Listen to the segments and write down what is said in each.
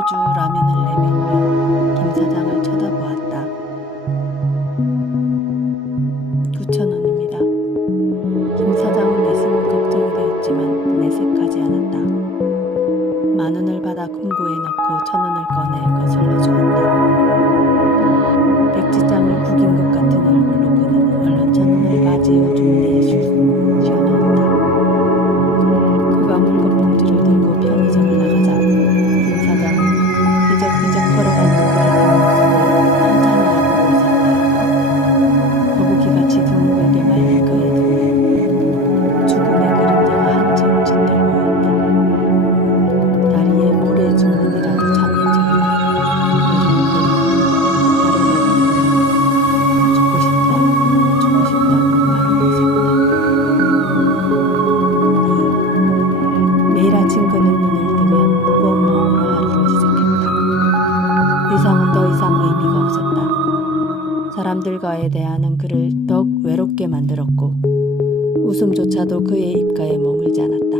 소주 라면을 내밀며 김 사장을 쳐다보았다. 9,000원입니다. 김 사장은 내심 걱정이 되었지만 내색하지 않았다. 10,000원을 받아 금고에 넣고 1,000원을 꺼내 거슬러 주었다. 백지장을 구긴 것 같은 얼굴로 그는 얼른 1,000원을 바지 오줌내에 쥐어넣었다. 그가 물건 봉지를 들고 편의점을 나가자 김 사장은 휘적휘적 걸어가는 그의 뒷모습을 한참이나 보고 있었다. 거북이같이 둥글게 말린 그의 등에 죽음의 그림자가 한층 짙어 보였다. 다리에 모래 주머니라도 잡는 척이며 죽고 싶다고 말하고 있었다. 매일 아침 그는 눈을 뜨면 무거운 마음으로 하루를 시작했다. 의상은 더 이상 의미가 없었다. 사람들과의 대화는 그를 더욱 외롭게 만들었고 웃음조차도 그의 입가에 머물지 않았다.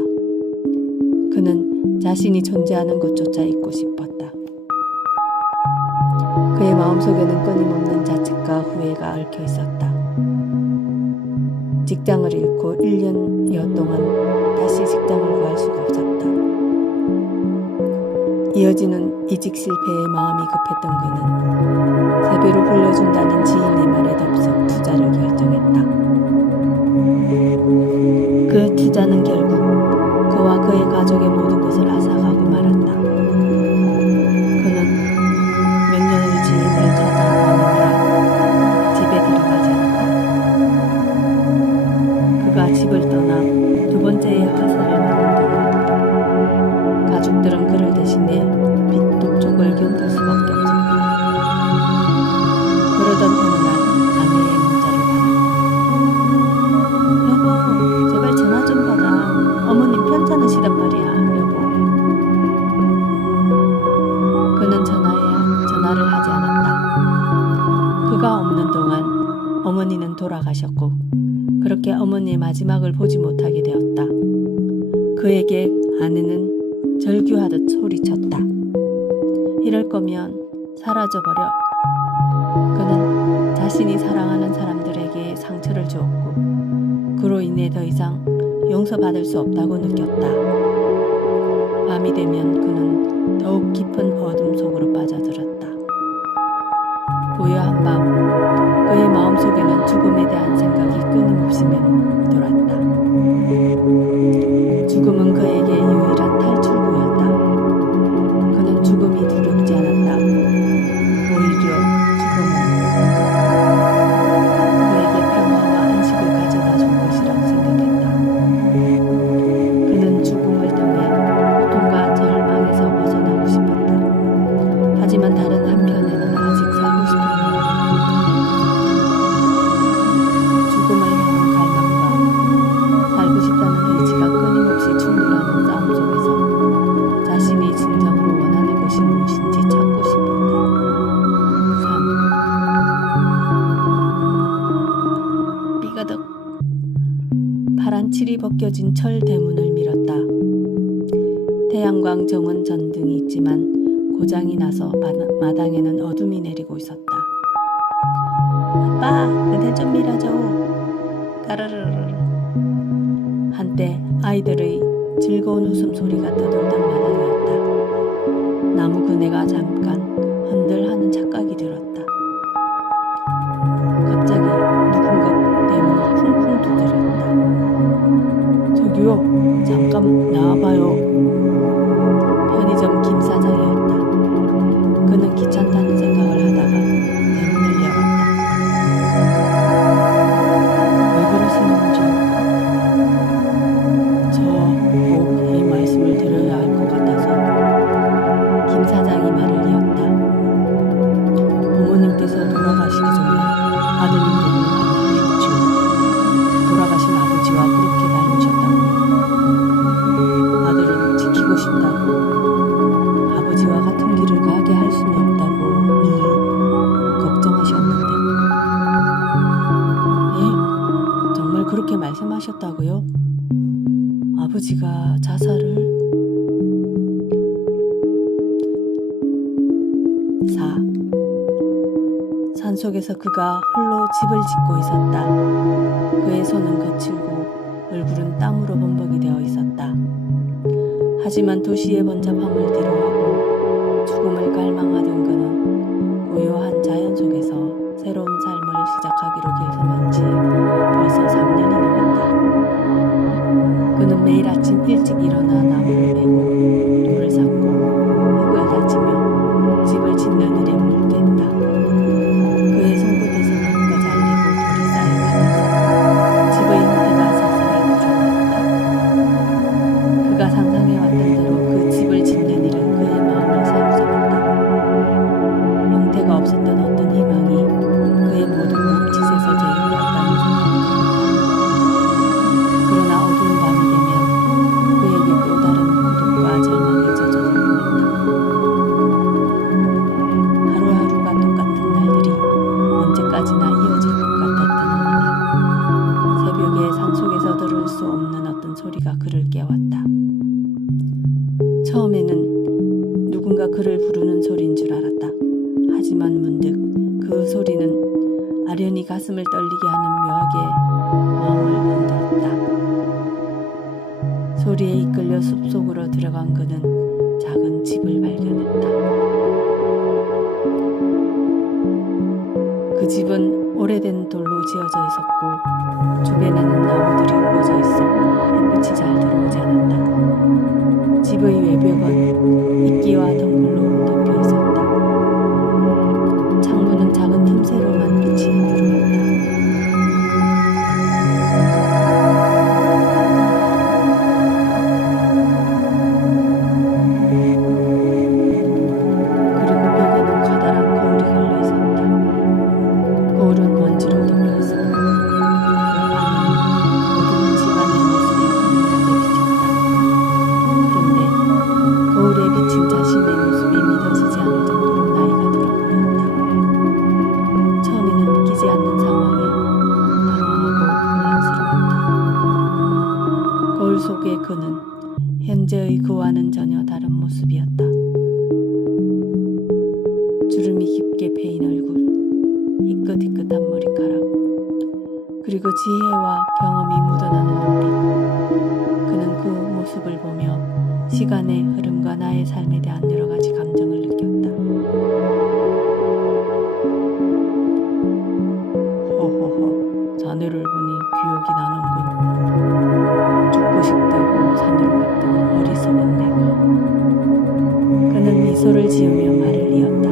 그는 자신이 존재하는 것조차 잊고 싶었다. 그의 마음속에는 끊임없는 자책과 후회가 얽혀 있었다. 직장을 잃고 1년여 동안 다시 직장을 구할 수가 없었다. 이어지는 이직 실패에 마음이 급했던 그는 3배로 불려준다는 지인의 말에 덥석 투자를 결정했다. 그 투자는 결국 그와 그의 가족의 모든 것을 앗아가고 말았다. 그는 몇 년의 지인을 찾아가느라 집에 들어가지 않았다. 그가 집을 떠나 두 번째의 화살을 맞는 동안 가족들은 그를 대신해 빚독촉을 견딜 수밖에 없었다. 그러던 어느 날 아내의 문자를 받았다. 여보, 제발 전화 좀 받아. 어머님 편찮으시단 말이야, 여보. 그는 전화를 하지 않았다. 그가 없는 동안 어머니는 돌아가셨고 그렇게 어머니의 마지막을 보지 못하게 되었다. 그에게 아내는 절규하듯 소리쳤다. 이럴 거면 사라져버려. 그는 자신이 사랑하는 사람들에게 상처를 주었고 그로 인해 더 이상 용서받을 수 없다고 느꼈다. 밤이 되면 그는 더욱 깊은 어둠 속으로 빠져들었다. 고요한 밤 그의 마음속에는 죽음에 대한 생각이 끊임없이 맴돌았다. 죽음은 그에게 유일한 탈출구였다. 그는 죽음이 두렵지 않았다. 오히려 죽음은 그에게 평화와 안식을 가져다 줄 것이라고 생각했다. 그는 죽음을 통해 고통과 절망에서 벗어나고 싶었다. 하지만 다른 한편에는 아직 살고 싶은 죽음을 향한 갈망과 살고 싶다는 의지가 끊임없이 충돌하는 싸움 속에서 자신이 진정으로 원하는 것이 무엇인지 찾고 싶었다. 3. 삐그덕 파란 칠이 벗겨진 철 대문을 밀었다. 태양광 정원 전등이 있지만 고장이 나서 마당에는 어둠이 내리고 있었다. 아빠, 그대 좀 밀어줘. 까르르르. 한때 아이들의 즐거운 웃음소리가 떠돌던 마당이었다. 나무 그네가 잠깐 흔들하는 착각이 들었다. 갑자기 누군가 대문을 쿵쿵 두드렸다. 저기요, 잠깐 나와봐요. 편의점 김 사장이었다. 그는 귀찮다는 생각을 하다가 대문을 열었다. 왜 그러시는지 저 꼭 이 말씀을 드려야 할 것 같아서 김 사장이 말을 이었다. 4. 산속에서 그가 홀로 집을 짓고 있었다. 그의 손은 거칠고 얼굴은 땀으로 범벅이 되어 있었다. 하지만 도시의 번잡함을 뒤로하고 죽음을 갈망하던 그는 고요한 자연 속에서 새로운 삶을 시작하기로 결심한 지 벌써 3년이 넘었다. 그는 매일 아침 일찍 일어나 나무를 베고 돌을 쌓고 흙을 다지며 집을 짓는 일에 몰두했다. 그의 손끝에서 나무가 잘리고 돌이 쌓여가면서 집의 형태가 서서히 부족했다. 그가 상상해왔던 대로 그 집을 짓는 일은 그의 마음을 사로잡았다. 형태가 없었던 어떤 희망이 그의 모든 몸짓에서 제일이었다는 생각이 들었다. 그러나 어두운 밤이 되면 그에게 또 다른 고독과 절망이 젖어들었다. 하루하루가 똑같은 날들이 언제까지나 이어질 것 같았던 어느 날, 새벽에 산속에서 들을 수 없는 어떤 소리가 그를 깨웠다. 처음에는 누군가 그를 부르는 소리인 줄 알았다. 하지만 문득 그 소리는 아련히 가슴을 떨리게 하는 묘하게 마음을 흔들었다. 소리에 이끌려 숲속으로 들어간 그는 작은 집을 발견했다. 그 집은 오래된 돌로 지어져 있었고 주변에는 나무들이 우거져 있어 햇빛이 잘 들어오지 않았다. 집의 외벽은 이끼와 덩굴로 덮여 있었다. 창문은 작은 틈새로만 빛이 들어왔다. 그리고 벽에는 커다란 거울이 걸려 있었다. 거울은 먼지로 덮여 있었고 그 안에는 어두운 집안의 모습이 은은하게 비쳤다. 그런데 거울에 비친 자신의 모습이 믿어지지 않을 정도로 나이가 들어 보였다. 처음에는 믿기지 않는 상황에 당황하고 혼란스러웠다. 거울 속의 그는 현재의 그와는 전혀 다른 모습이었다. 주름이 깊게 패인 얼굴, 희끗희끗한 머리카락, 그리고 지혜와 경험이 묻어나는 눈빛. 그는 그 모습을 보며 시간의 흐름과 나의 삶에 대한 여러 가지 감정을 느꼈다. 호호호, 자네를 보니 기억이 나는군. 죽고 싶다고 산으로 갔던 어리석은 내가. 그는 미소를 지으며 말을 이었다.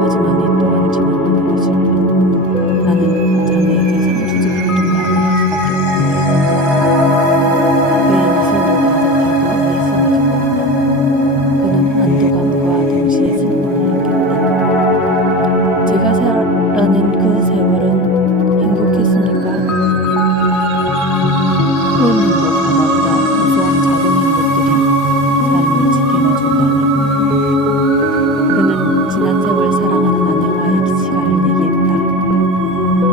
하지만 이 또한 지나가는 것일 뿐. 나는 자네에게 상처 주는 일은 말을 할 수밖에 없다. 그의 미소는 따뜻하고 이해심이 깊었다. 그는 안도감과 동시에 슬픔을 느꼈다. 제가 살아낸 그 세월은 행복했습니까? 큰 행복 하나보다 소소한 작은 행복들이 삶을 지켜내준다네. 그는 지난 세월 사랑하는 아내와의 시간을 얘기했다.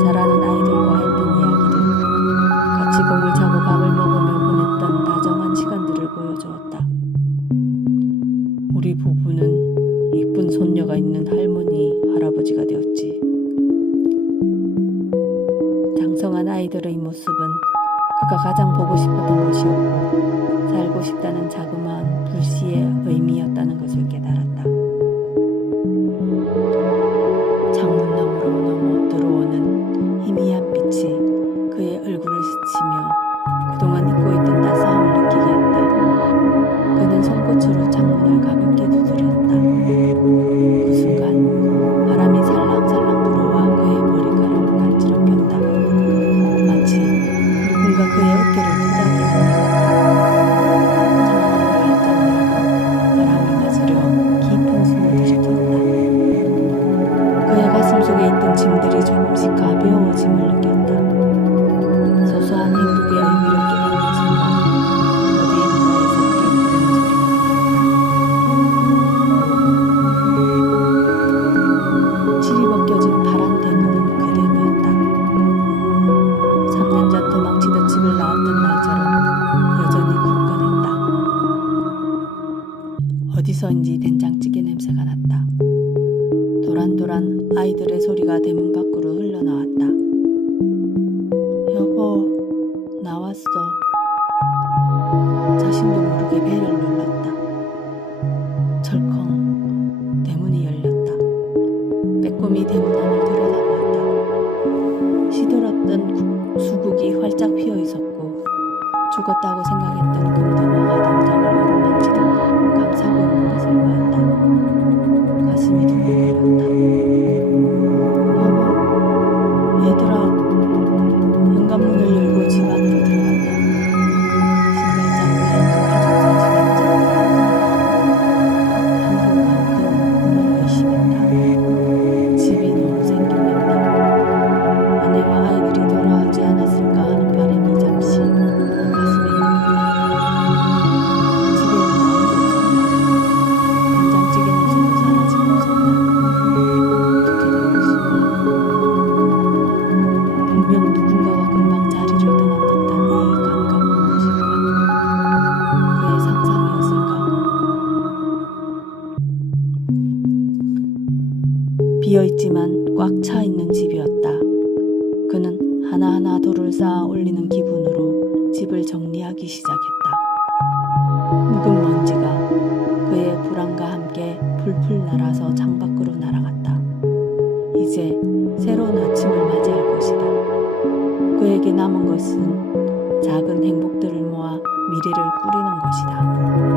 자라는 아이들과 했던 이야기를, 같이 공을 차고 밥을 먹으며 보냈던 다정한 시간들을 보여주었다. 우리 부부는 이쁜 손녀가 있는 할머니, 할아버지가 되었지. 장성한 아이들의 모습은 그가 가장 보고 싶었던 것이었고 살고 싶다는 자그마한 불시의 의미였다는 것을 깨달았다. 창문 너머로 넘어 들어오는 희미한 빛이 그의 얼굴을 스치며 그동안 잊고 있던 따스함을 느끼게 했다. 그는 손끝으로 창문을 가볍게 두드렸다. 그 순간 바람이 살랑살랑 불어와 그의 머리카락을 간지럽혔다. 마치 누군가 그의 어깨를 토닥이는 것 같다. 창문을 활짝 열고 바람을 맞으려 깊은 숨을 들이켰다. 그의 가슴 속에 있던 짐들이 조금씩 가벼워짐을 느꼈다. 소소한 행복의 의미를 깨닫는 순간 어디인가에서 그를 부르는 소리가 들렸다. 칠이 벗겨진 파란 대문은 그대로였다. 3년 전 도망치듯 집을 나왔던 날처럼 여전히 굳건했다. 어디서인지 된장찌개 냄새가 났다. 도란도란 아이들의 소리가 대문 밖으로 흘러나왔다. 여보, 나왔어. 자신도 모르게 배를 눌렀다. 철컹 대문이 열렸다. 빼꼼히 대문 안을 들여다보았다. 시들었던 수국이 활짝 피어 있었고 죽었다고 생각했던 금등어가 담장을 어루만지듯 감싸고 있는 것을 보았다. 가슴이 두근거렸다. 여보, 얘들아. 현관문을 열고 집 안으로 들어갔다. 신발장 위에 있는 가족 사진에 꽂았다. 한순간 그는 꿈을 의심했다. 집이 너무 생뚱했다. 아내와 아이들이 돌아오지 않았을까 하는 바람이 잠시 가슴에 맴돌았다. 집에는 아무도 없었다. 된장찌개 냄새도 사라지고 없었다. 어떻게 된 것일까? 분명 누군가가 금방 자리를 떠난 듯한 이 감각은 무엇일까? 그의 상상이었을까? 비어있지만 꽉 차 있는 집이었다. 그는 하나하나 돌을 쌓아 올리는 기분으로 집을 정리하기 시작했다. 묵은 먼지가 그의 불안과 함께 풀풀 날아서 창밖으로 날아갔다. 이제 새로운 아침을 맞이할 것이다. 그에게 남은 것은 작은 행복들을 모아 미래를 꾸리는 것이다.